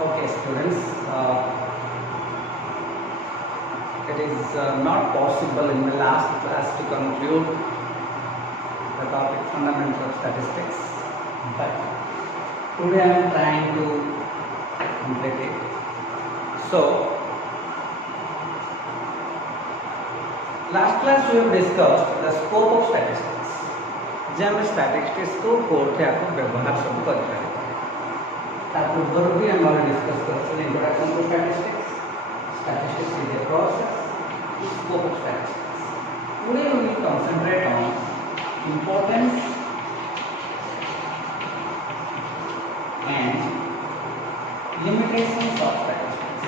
Okay, students, it is not possible in the last class to conclude the topic fundamental of statistics, but today I am trying to complete it. So, last class we have discussed the scope of statistics. जे हम statistics को कोठे आपको व्यवहार सब कर पाए पूर्व भी हम डिस्कस कर introduction to statistics statistics is a process scope of statistics today we will concentrate on importance and limitations of statistics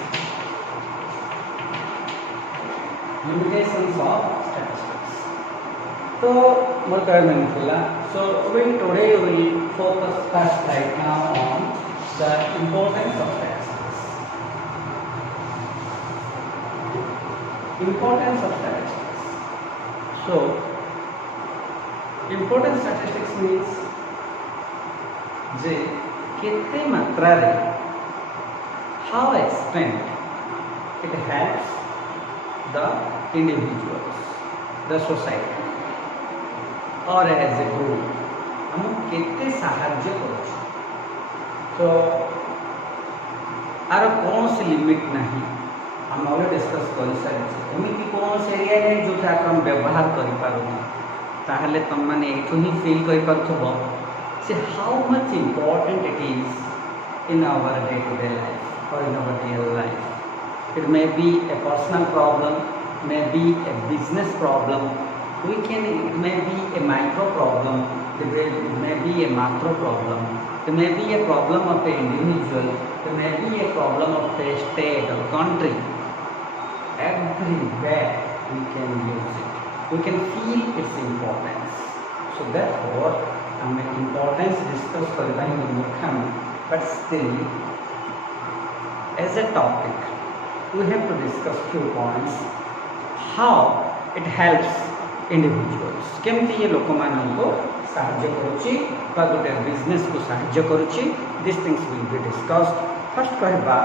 तो मोर कहर में निकला so today will focus first right now on the importance of statistics. Importance of statistics. So, important statistics means जे कितने मात्रा रे how extent it helps the individuals, the society, or as a group. हम कितने साहाଯ୍य करूँ तो are कौन सी limit नहीं हम ऑलरेडी डिस्कस कर सारी एमती कौन से एरिया नहीं जो हम व्यवहार करें तुम मैंने ही फिल कर से how much important it is in our day to day life और in our real life. It may be a personal problem, may be a business problem, it may be a micro problem, it may be a macro problem, it may be a problem of an individual, it may be a problem of a state or country. Everywhere we can use it, we can feel its importance. So therefore हम importance discuss कर पाएंगे, but still as a topic we have to discuss few points how it helps individuals केमती ये लोक मानक साहाଯ୍य करुच्ची गोटे बिजनेस को साहाଯ୍य करुच्ची. This things will be discussed. First कहबा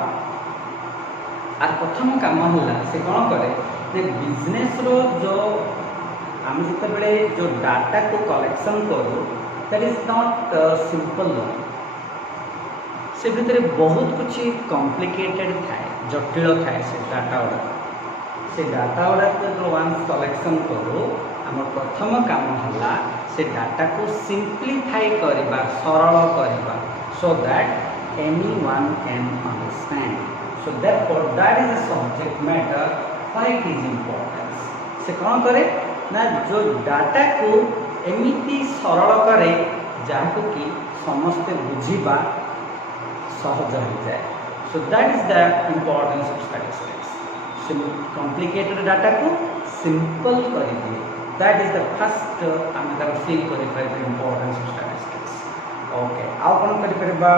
आर प्रथम काम है से कौन करे बिजनेस रो जो आम जिते जो डाटा को कलेक्शन करूँ दैट इज नॉट सिंपल. से भितर बहुत कुछ कॉम्प्लिकेटेड थाए, जटिल थाए से डाटा गुड़ा. से डाटा गुड़ा जो वांस कलेक्शन करूँ आम प्रथम काम है से डाटा को सिंप्लीफाई करवा, सरल करवा, so that any one can understand. So therefore that is a subject matter why it is importance. से कौन करे ना जो डाटा को एमती सरल करे जहाँ कि समस्ते बुझा सहज हो जाए. सो that is the importance of statistics. Complicated data को सिंपल कर दिए. दैट इज द फर्स्ट आम फील कर इम्पोर्टेंस ऑफ स्टैटिस्टिक्स. ओके आउ कौन करवा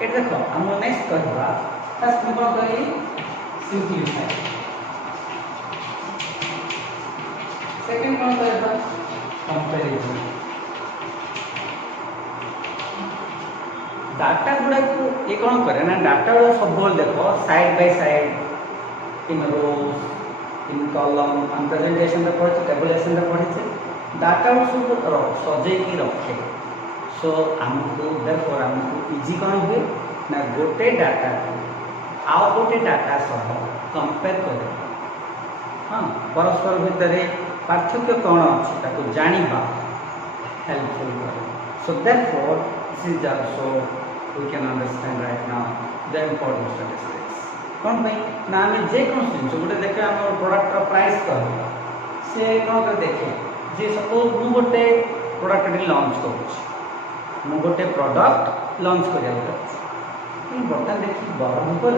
ये देख आम नेक्स्ट कहवा फर्स्ट में कौन करी सिंप्लीफाई. सेकंड कौन करवा कंपैरिजन. डाटा गुड़ा को ये कौन करे ना डाटा गुड़ा सब देख side by side in rows in column हम प्रेजेंटेशन पढ़े टेबुलेशन पढ़े डाटा सब सजेकी रखे. सो आमको देयरफॉर आमको इजी कौन हुए ना गोटे डाटा को आउ गोटे डाटा सह कंपेयर कर हाँ परस्पर भितर पार्थक्य कौन अच्छी जाना हेल्पफुल कर. So therefore this is also we can understand right now the importance of statistics. कौन भाई ना आम जेकोसी जिन गोटे देखे आम प्रोडक्टर प्राइस कह से कौन कर देखे जे सपोज मु गोटे प्रोडक्ट लॉन्च करुँ गोटे प्रोडक्ट लॉन्च कर बर्तमान देखिए ब्रह्मपुर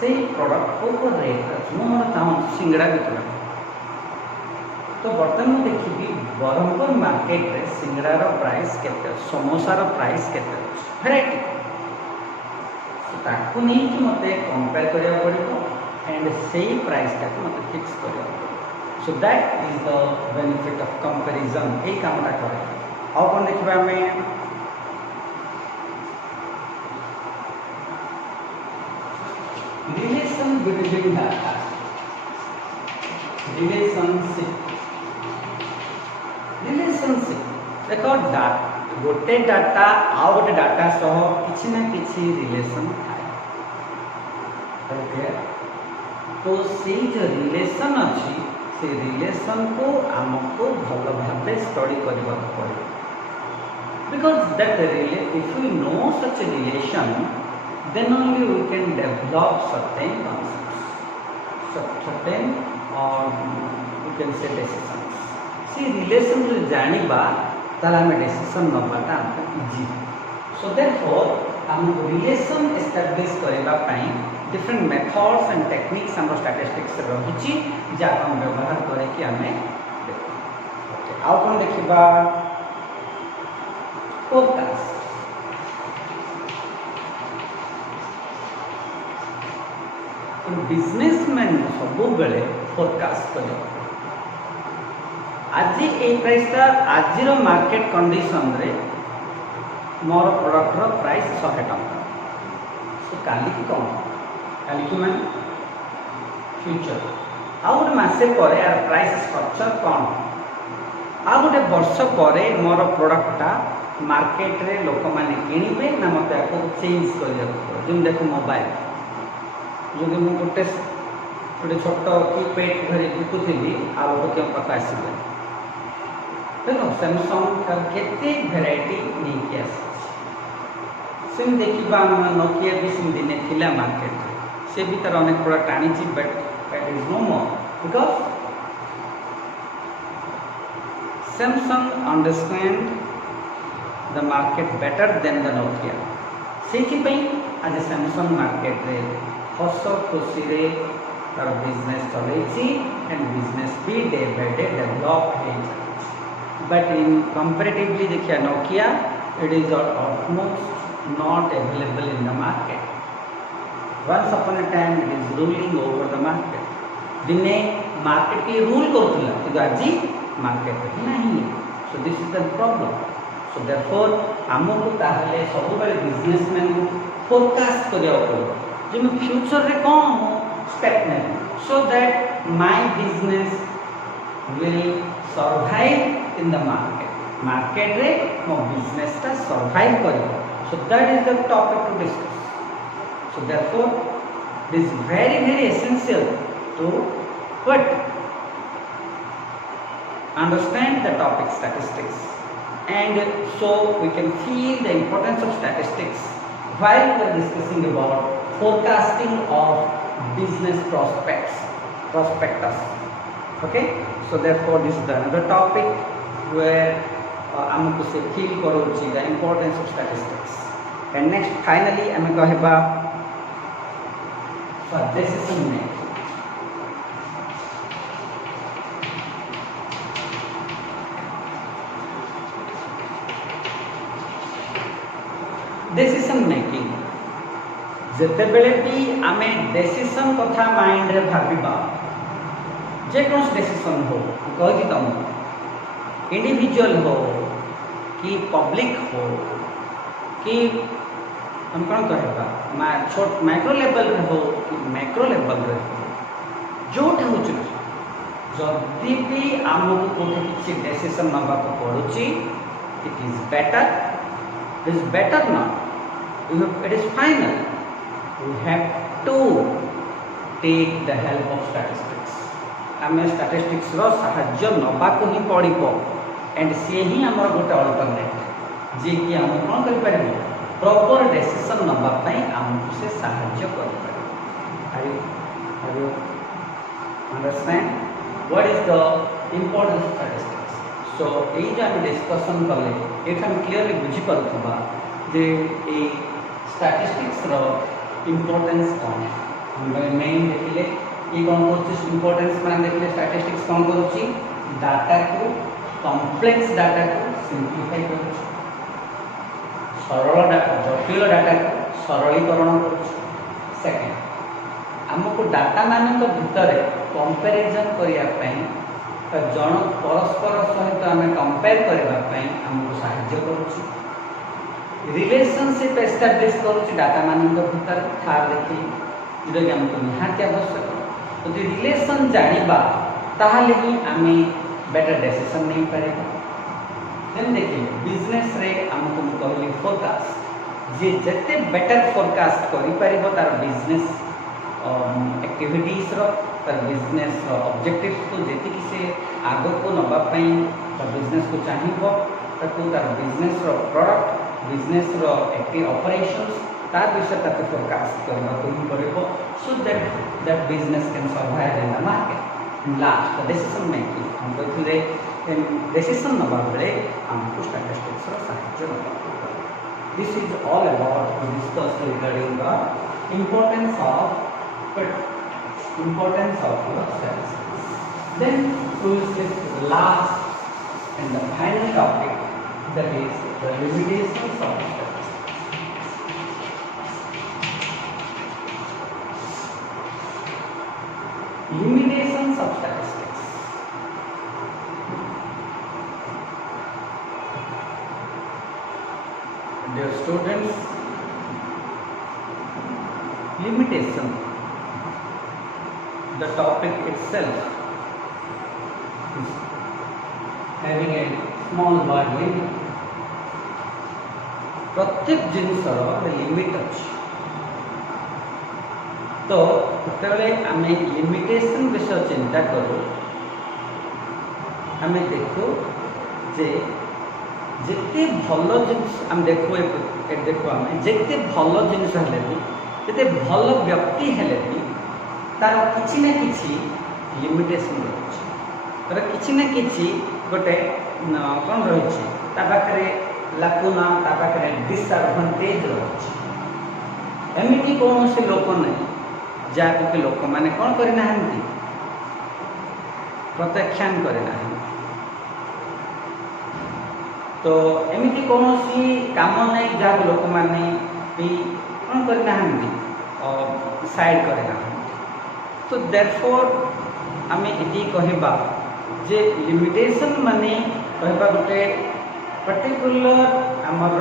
से प्रोडक्ट को रेट अच्छे मोर चाहूँ सिंगड़ा बिकना तो बर्तमान देखी ब्रह्मपुर मार्केट रे सिंगड़ार प्राइस केते समोसार प्राइस केते भेराइटी ताकू नहीं कि मत कंपेयर करा पड़ो एंड से प्राइस टाक मत फिक्स करा. सो that is the benefit of comparison. यही कामटा करे. आउ कौन देखा आम बिटवीन डाटा रिलेशनशिप देखो गोटे डाटा आउ गोटे डाटा सह किसी ना किसी रिलेशन थाए तो से जो रिलेशन अच्छी से रिलेशन को आमको भल भाव स्टडी करने पड़े because that if you know such a relation then only we can develop certain concepts certain or you can say decisions see relation जो जानिबा ताला में डिसीजन नबाटा हमको इजी सो देयरफॉर हम रिलेशन एस्टैब्लिश करबा पई डिफरेंट मेथड्स एंड टेक्निक्स हम statistics रहिछि जा हम व्यवहार करे कि हमें ओके आउ कोन देखिबा फोरकास्ट बिजनेसमैन सब बेले फोरकास्ट कर आज ये प्राइसटा आज मार्केट कंडीशन रे मोर प्रोडक्टर प्राइस 100 टंका सो काली की कौन काली की मान फ्यूचर आउ गोटे मासे पर यार प्राइस स्ट्रक्चर कौन आउ गोटे वर्ष पर मोर प्रोडक्टा मार्केट रे लोक माने किनिबे ना मते को चेंज करिया जो देखो मोबाइल जो मुझे गोटे छोट कीपैड धरी बिकुली आउ क्या पाख आसवे देख सैमसंग केते भेराइटी नहीं आसी देखा नोकिया भी दिने थिला मार्केट से भी तार अनेक प्रोडक्ट आनी but that is no more because Samsung understand the market better than the Nokia से आज सैमसंग मार्केट रे हस खुशी रे तार बिजनेस चलैछि एंड बिजनेस भी डे बाय डे डेवलप है बट इन कंपैरेटिवली देखिए Nokia it is almost not available in the market once upon a time it is ruling over the market दिने मार्केट के रूल करथुला कि आज market नहीं है सो this is the problem so therefore हमको ताहले सब बेले बिजनेसमैन को फोरकास्ट करिया पड़ो जो मैं फ्यूचर रे कौन हूँ स्टेप नहीं so that my business will survive in the market रे मो बिजनेस टा सर्वाइव करिवो so that is the topic to discuss so therefore it is very essential to but understand the topic statistics and so we can feel the importance of statistics while we are discussing about forecasting of business prospectus okay so therefore this is another topic where हमको से feel करोची the importance of statistics and next finally हमें कहबा for decision making decision making जिते बेले भी आमे decision कथा mind रे भाबिबा जे कोन डिसीजन हो कहि तुम इंडिविजुअल हो कि पब्लिक हो कि हम कौन कहबा छोट माइक्रो लेवल रे हो कि मैक्रो लेवल रे हो जोटा हो जदि भी आमको कोठे किछि डिसीजन नबा को पड़ुची it is better not it is final we have to take the help of statistics हमें statistics रो सहाय्य नबा को ही पड़िबो एंड से ही हमर गोटे अल्टरनेट जे कि हम कोन कर परबो प्रॉपर डिसीजन नबा पई हमको से सहाय्य कर परबो are you understand what is the importance of statistics सो ये जो आम डिस्कसन कले ये हम क्लीयरली बुझी पारुथबा जे ए स्टैटिस्टिक्स रो इंपोर्टेंस कौन हम मेन देखिले ये कौन करछ इंपोर्टेंस मान देखिले स्टैटिस्टिक्स कौन करछ डाटा को कॉम्प्लेक्स डाटा को सिंप्लीफाई करछ सरल डाटा जटिल डाटा को सरलीकरण करछ सेकंड हमको डाटा मानक भितर कंपैरिजन करिया पई जन परस्पर सहित आम कंपेयर करने आमको साहाय्य करुच्ची रिलेशनशिप एस्टाब्लिश करुच्ची डाटा मान भीतर थार देखिए जोटा आमको निहाती आवश्यक। तो रिलेशन जानिबा ताहले ही आमे बेटर डिसीजन नहीं पारिबा। देन देखिए बिजनेस रे आमको कहली फोरकास्ट जे जते बेटर फोरकास्ट करि पारिबो तार बिजनेस एक्टिविटीज रो तार बिजनेस ऑब्जेक्टिव्स को जेति कि से आगो को नबा पई तार बिजनेस को चाहिबो ताकू तार बिजनेस रो प्रोडक्ट बिजनेस रो एक्टिव ऑपरेशंस तार विषय ताके फोरकास्ट करबा को ही पड़िबो so that that business can survive in the market. Last decision making हम कहथिले डिसीजन नबा बेले हमको स्टैटिस्टिक्स रो सहायता नबा। This is all about to discuss regarding the importance of statistics. Then we will see the last and the final topic, that is the limitations of statistics. Limitations of statistics. Dear students, limitation, the topic itself is having a small word limit. प्रत्येक जिनसर limit अच्छी तो जिते आम limitation विषय चिंता करूँ आम देखू जे जिते भल जिनिस आम देखू देखू आम जिते भल जिनिस हेले भी जिते भल व्यक्ति हेले भी तार किसी ना किसी लिमिटेशन रही तार किसी ना किसी गोटे कौन रही पाखे लाकुना ता पाखे डिसएडवांटेज रही। एमती कौन से लोक नहीं जहाँ कि लोक मैंने कौन करना प्रत्याख्यान करना। तो एमती कौन सी काम नहीं जहाँ लोक मैंने भी कौन करना साइड करना। तो देयरफॉर आम ये कहबा जे लिमिटेशन माने कहबा गोटे पर्टिकुलर आमर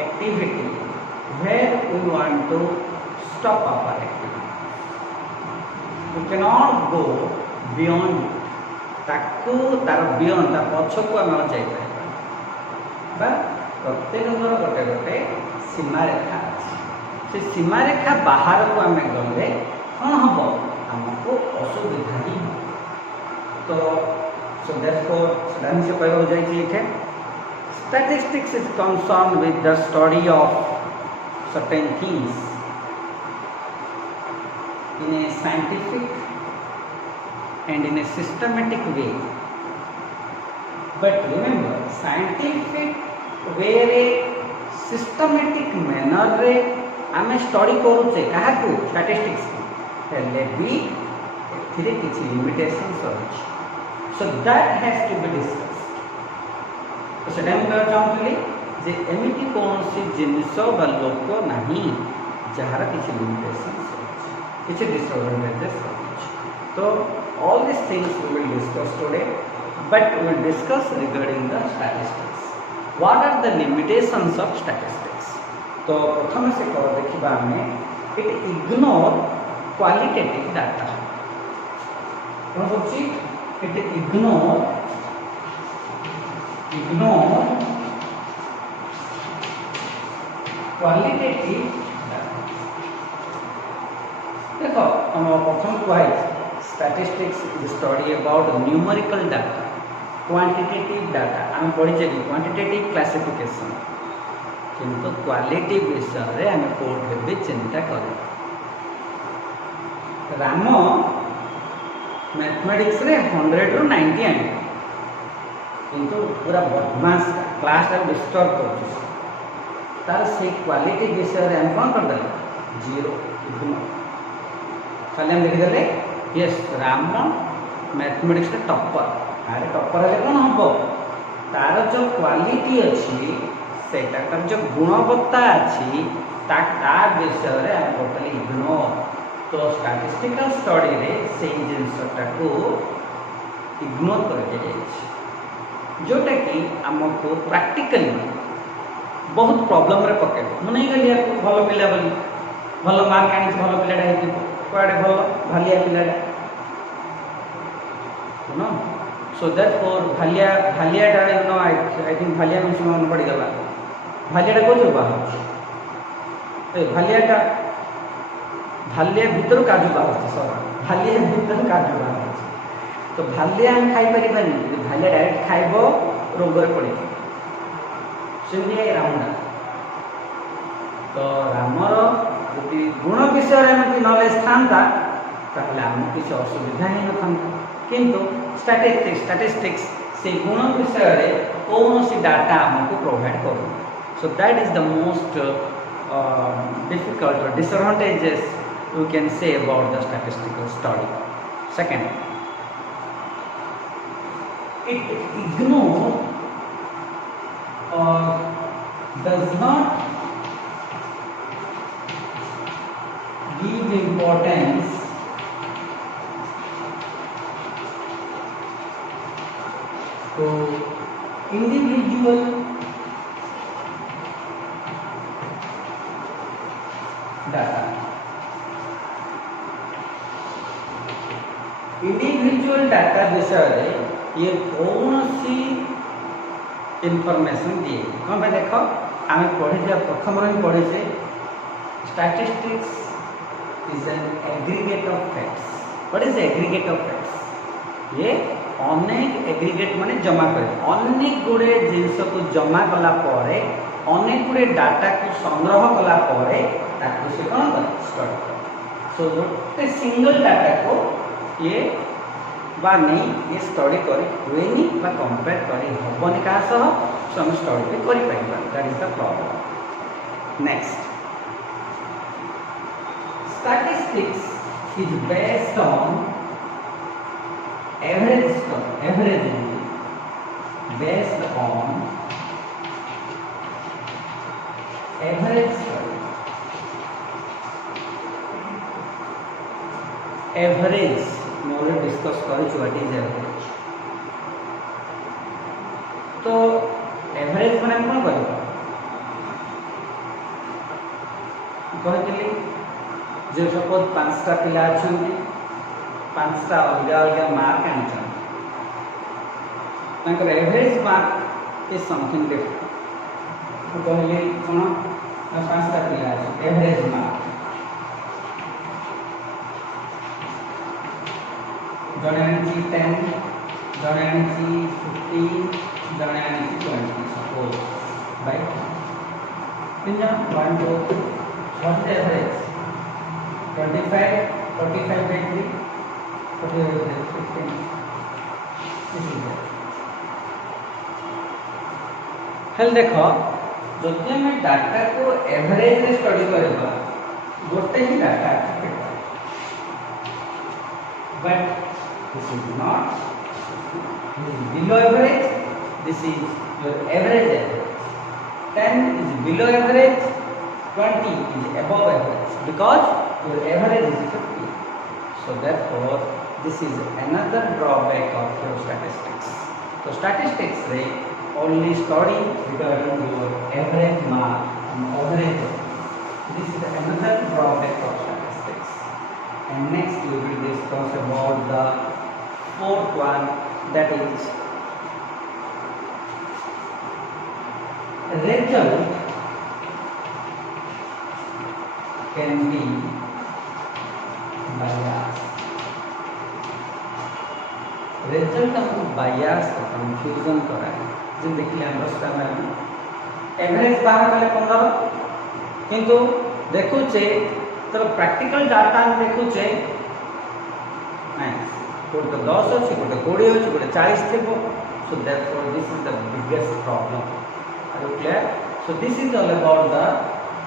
activity where we want to stop our activity we can not go beyond ताकू तार बियॉन्ड ता पछ को आम जाई बा प्रत्येक गोटे गोटे सीमा रेखा अच्छी से सीमा रेखा बाहर को आम गले कौन हम आमको असुविधा ही हो। तो सो देयरफॉर सडन से कहबो जाई इथे statistics is concerned with the study of certain things in a scientific and in a systematic way. But remember, scientific way रे systematic manner रे आमे स्टडी करूचे कहा को स्टैटिस्टिक्स हेले भी एथिरे किछि लिमिटेशंस अछि। So that has to be discussed. तो से टाइम कहना चाहूँगी जे एमती कौन सी जिनस बा लोक नहीं जार किसी लिमिटेशंस किसी डिसएडवांटेजेस। तो all this things we will discuss today but we will discuss regarding the statistics what are the limitations of statistics. तो प्रथम से देखा आम इट इग्नोर क्वालिटेटिव डाटा कौन होची इट इग्नोर क्वालिटेटिव डाटा। देखो हम प्रथम कहे statistics is study about numerical data quantitative data आम पढ़ी क्वांटिटेटिव क्लासिफिकेशन किंतु क्वालिटी विषय रे आम कोठे भी चिंता कर। राम मैथमेटिक्स रे 100 ରୁ 90 आने किंतु पूरा बदमाश क्लास डिस्टर्ब कर तार से क्वालिटी विषय रे हम कौन कर 0 इग्नोर खाली हम लिखिदे यस राम मैथमेटिक्स टॉपर अरे टॉपर है कौन हम तार जो क्वालिटी अच्छी सेटा तार जो गुणवत्ता अच्छी तार विषय रे हम टोटली इग्नोर। तो स्टैटिस्टिकल स्टडी रे से जिनसटा को इग्नोर करके जाइए जोटा कि आमको प्रैक्टिकली बहुत प्रॉब्लम रे पके मुझे नहीं कहली भल पिला बोली भल मार्क आनी भल पिलाटा कुआडे भल भालिया पिलाटा नो सो देयरफॉर भालियाटा यू नो आई थिंक भालिया मीन्स मन पड़ गला भालियाटा कौन बाहर ए भालिया भीतर काजू बाहर सर भालिया भीतर काजू बाहर तो भालिया हम खाई पारिबानी भालिया डायरेक्ट खाइब रोगरे पड़े सेमती रामटा तो रामर यदि गुण विषय में नॉलेज था ताहले आम किसी असुविधा ही न था किंतु स्टैटिस्टिक्स से गुण विषय में कौन सी डाटा आमको प्रोवाइड कर सो that is the most difficult or disadvantages you can say about the statistical study. Second, it ignores or does not give importance to individual data. Individual data विषय ये कौन सी इनफॉरमेशन दिए कौन भाई देख आम पढ़े प्रथम ही पढ़े statistics is an aggregate of facts what is aggregate of facts ये अनेक एग्रीगेट माने जमा करे अनेक गुड़े जिनस को जमा कला परे अनेक गुड़े डाटा को संग्रह कला परे ताको से कौन स्टडी सो गोटे सिंगल डाटा को ये बा नहीं ये स्टडी करी हुएनी बा कंपेयर करी हबनी का सह सो हम स्टडी भी करि पाइबा that is the problem next statistics is based on average based on average study. Average मैं already discuss कर what is average. तो average माने हम कौन कहते जो सपोज 5टा पिला अछंती 5टा अलग अलग मार्क आनछन तांकर average mark is something different कहले कोन 5टा पिला एवरेज मार्क जने आनी 10 जने आनी 15 जने आनी 20 suppose right pinna 1 2 what is the average 25 45 by 3 45 by 15 this is it hello देखो जदि हम डाटा को एवरेज रे स्टडी करबा गोटे ही data but this is not this is below average this is your average 10 is below average 20 is above average because your average is 50 so therefore this is another drawback of your statistics so statistics ray only study regarding your average mark and average this is another drawback of statistics and next we will discuss about the fourth one that is result can be biased. Result हमको bias का confusion करा है जिन देखिए हम रस्ता में average बाहर वाले 15 किंतु देखो चे तो प्रैक्टिकल डाटा में देखो चे नहीं कोड 10 अच्छी कोड 20 अच्छी कोड 40 थे वो so therefore this is the biggest problem are you clear so this is all about the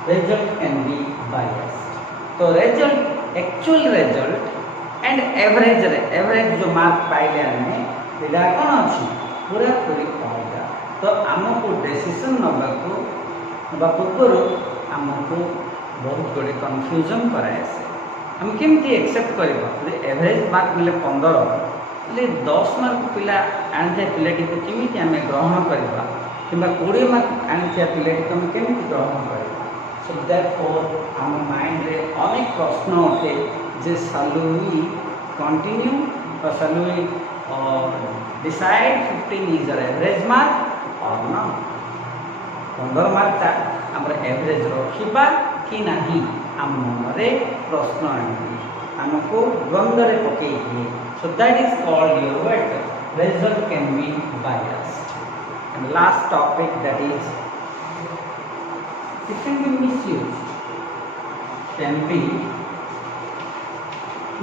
result can be biased तो result actual result and average जो मार्क पाइले आने इधर कौन अच्छी पूरा पूरी पाएगा तो आमको डिसीजन नबा को पूर्व आमको बहुत गुड़े कन्फ्यूजन कराए हम केमती एक्सेप्ट कर एवरेज मार्क मिले 15 ले 10 मार्क पिला आनी पिलाटी को केमी आम ग्रहण करवा कि 20 मार्क आनी पिलाटी को केमी ग्रहण करवा सो देयरफॉर आम माइंड रे अनेक प्रश्न उठे जे shall we continue or shall we decide 15 is our average mark or not? 15 mark ता आमर एवरेज रखा कि नहीं आम मन प्रश्न आनी आमको द्वंद्व पकई so that is called your what result can be biased and last topic that is it can be misused can be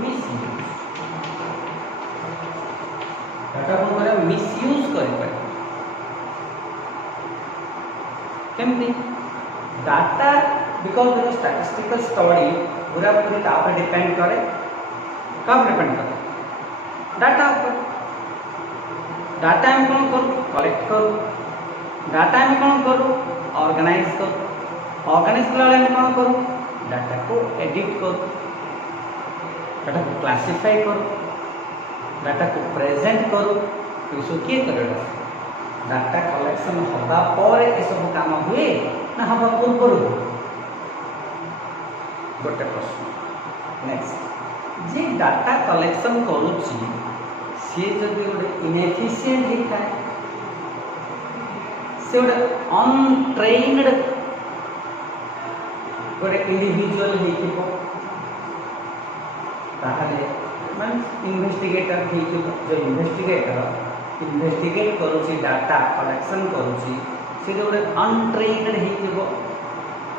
misused data को मिसयूज कर केमती डाटा बिकॉज स्टैटिस्टिकल स्टडी पूरा पूरी तापर डिपेंड करे कब डिपेंड करे डाटा ऊपर डाटा हम कौन करूँ कलेक्ट करूँ डाटा हम कौन करूँ ऑर्गेनाइज करूँ ऑर्गेनाइज कला हम कौन करूँ डाटा को एडिट करूँ डाटा को क्लासिफाई करूँ डाटा को प्रेजेंट करूँ तो इसको किए करेगा डाटा कलेक्शन हवा पर ये सब काम हुए ना हवा पूर्व गोटे प्रश्न नेक्स्ट जे डाटा कलेक्शन करुच्ची सी जदि गोटे इनएफिशिएंट होता है से गोटे अनट्रेन्ड गोटे इंडिविजुअल हो माने इन्वेस्टिगेटर जो इन्वेस्टिगेट करुच्ची डाटा कलेक्शन करुच्ची से गोटे अनट्रेन्ड हो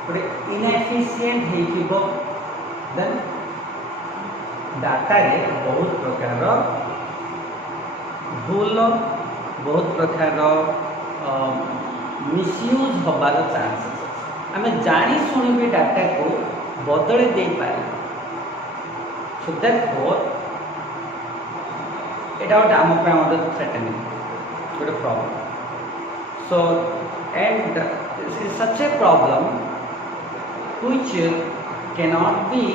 गोटे इनएफिशिएंट हो देन डाटा रे बहुत प्रकार भूल बहुत प्रकार मिसयूज होबार चांसेस आम जानी शुणी भी डाटा को बदली दे पारे सो देयरफॉर एटा गोटे आम थ्रेटनिंग गोटे problem so and this is such a problem which cannot be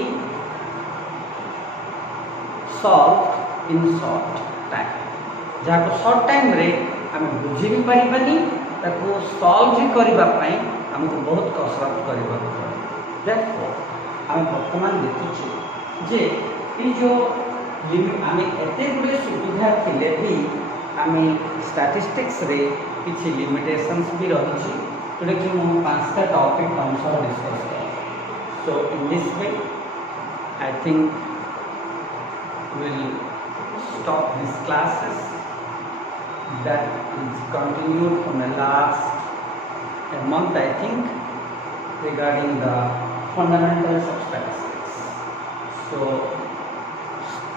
solve in short time जहाँ को शॉर्ट टाइम रे आम बुझी भी पारिबानी ताको सॉल्व भी करने आमको बहुत कसरत करने पड़े आम बर्तमान देखुचे जे ये जो आम एत गुड़े सुविधा थिले भी आम स्टैटिस्टिक्स रे किसी लिमिटेशंस भी रही जोटा कि मुझे 5टा टॉपिक तुम सह डिस्कस कर so in this way I think will stop these classes that is continued from the last a month I think regarding the fundamentals of statistics. So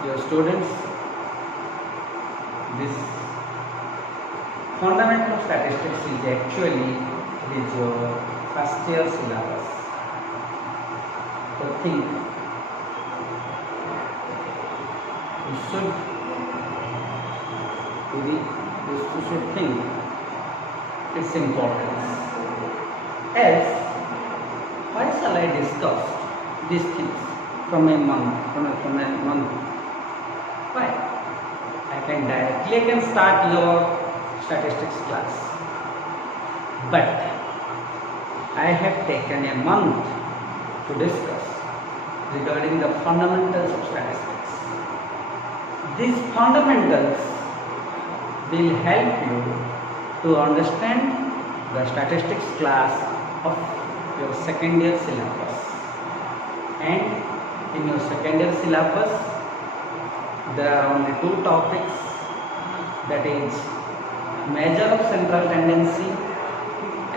your students, this fundamental of statistics is actually your first year syllabus. So think you should think its importance. Else, why shall I discuss these things from a month? Why? I can start your statistics class, but I have taken a month to discuss regarding the fundamentals of statistics. These fundamentals will help you to understand the statistics class of your second year syllabus. And in your second year syllabus, there are only 2 topics, that is measure of central tendency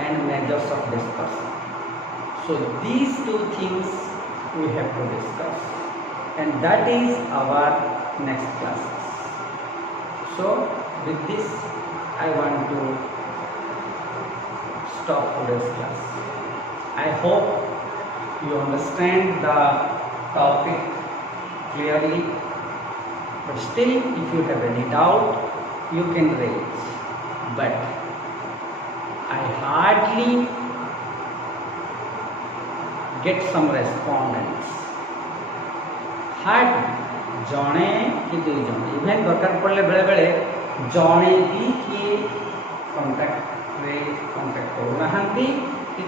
and measures of dispersion. So these 2 things we have to discuss, and that is our next classes. So with this I want to stop today's class. I hope you understand the topic clearly, but still if you have any doubt you can raise, but I hardly get some respondents. Hardly जड़े कि 2 जन even दरकार पड़े बेले बेले जड़े भी किए कंटाक्ट करूना कि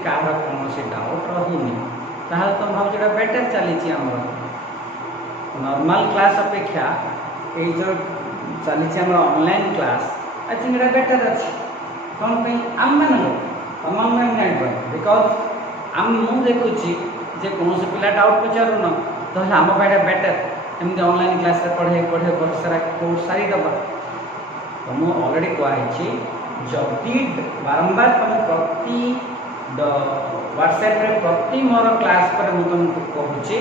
कौन से डाउट रही तो भाव बेटर चली नॉर्मल क्लास अपेक्षा ये जो चली online class I think it better अच्छे कौन पे आम मान बिकज आम मु देखुची जे कौन से पिला डाउट पचारूना तो आम पाइबा बेटर एमती ऑनलाइन क्लास रे पढ़े पढ़े बहुत सारा कोर्स सारी दबा तो मु ऑलरेडी कही जदि बारंबार तुम प्रति व्हाट्सएप रे प्रति मोर क्लास पर मु तुमको कहूची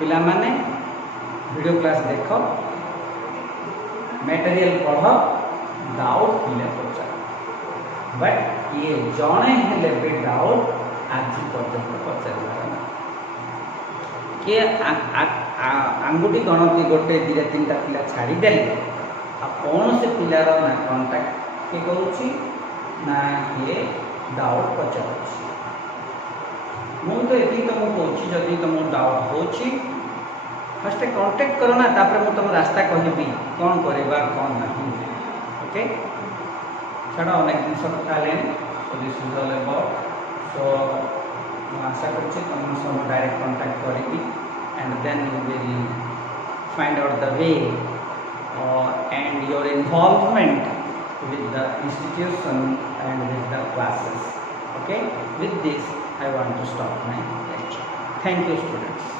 पिला माने वीडियो क्लास देख मटेरियल पढ़ डाउट पिले पचार बट ये जड़े हेले भी डाउट आज पर्यटन पचार किए आंगुठी गणती गोटे दुटा तीन पिला छाड़ीदे कौन से पिलार ना कंटाक्ट किए करुच्ची ना किए डाउट पचार मुझे ये तुमको कहूँ जदि तुम डाउट हो फर्स्ट कांटेक्ट करो ना तापर मुझे तुम रास्ता कहबी कौन करवा कौन ना ओके छाड़ अनेक जिन कथा so this is all about so आशा कर तुम सब डायरेक्ट कांटेक्ट करी and then you will find out the way and your involvement with the institution and with the classes. Okay, with this I want to stop my lecture. Thank you, students.